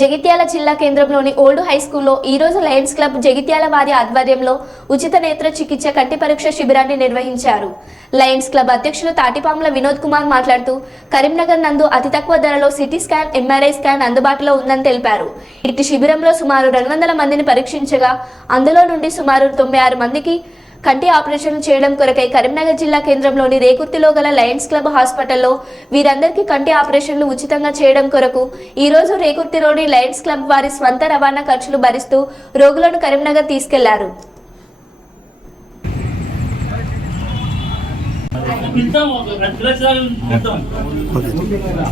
జగిత్యాల జిల్లా కేంద్రంలోని old high స్కూల్లో ఈ రోజు లయన్స్ క్లబ్ జగిత్యాల వారి ఆధ్వర్యంలో ఉచిత నేత్ర చికిత్స కంటి పరీక్ష శిబిరాన్ని నిర్వహించారు. లయన్స్ క్లబ్ అధ్యక్షులు తాటిపాముల వినోద్ కుమార్ మాట్లాడుతూ కరీంనగర్ నందు అతి తక్కువ ధరలో సిటీ స్కాన్ ఎంఆర్ఐ స్కాన్ అందుబాటులో ఉందని తెలిపారు. ఇటు శిబిరంలో సుమారు రెండు వందల మందిని పరీక్షించగా అందులో నుండి సుమారు తొంభై ఆరు మందికి కంటి ఆపరేషన్లు చేయడం కొరకై కరీంనగర్ జిల్లా కేంద్రంలోని రేకుర్తిలో గల లయన్స్ క్లబ్ హాస్పిటల్లో వీరందరికీ కంటి ఆపరేషన్లు ఉచితంగా చేయడం కొరకు ఈ రోజు రేకుర్తిలోని లయన్స్ క్లబ్ వారి స్వంత రవాణా ఖర్చులు భరిస్తూ రోగులను కరీంనగర్ తీసుకెళ్ళారు.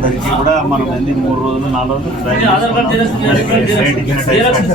దానికి కూడా మనం ఎన్ని మూడు రోజులు నాలుగు రోజులు ట్రై ఇది ఆధార్ కార్డ్ చేస్తాం. జిరాక్స్,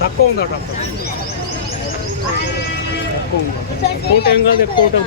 తక్కువ ఉందా డాక్టర్ తక్కువ ఉందా ఎక్కువ టైం కాదు ఎక్కువ ఉంటుంది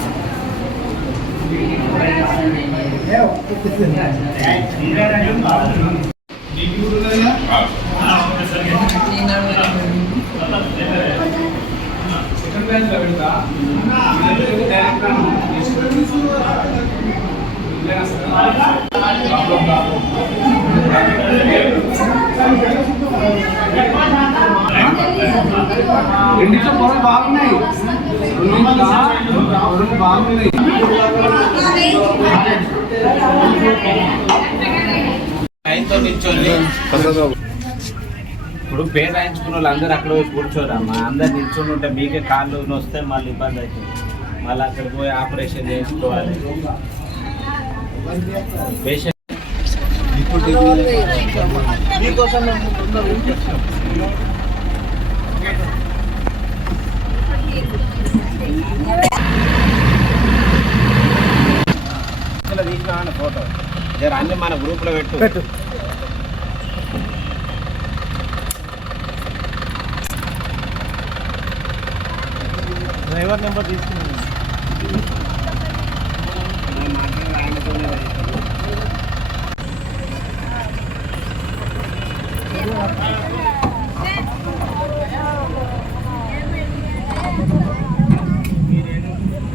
బాధ రెండిట్లో పొరలు బాగున్నాయి. రెండిట్లో పొరలు బాగున్నాయి ఇప్పుడు పేరు రాయించుకున్న వాళ్ళు అందరూ అక్కడ పోయి కూర్చోరమ్మా. అందరు నిల్చొని ఉంటే మీకే కాళ్ళు వస్తే మళ్ళీ ఇబ్బంది అవుతుంది. మళ్ళీ అక్కడ పోయి ఆపరేషన్ చేయించుకోవాలి. పేషెంట్ మీకోసం తీసుకోవాలని ఫోటో. జర అన్ని మన గ్రూప్లో పెట్టు. పెట్టు. డ్రైవర్ నెంబర్ తీసుకున్నాను.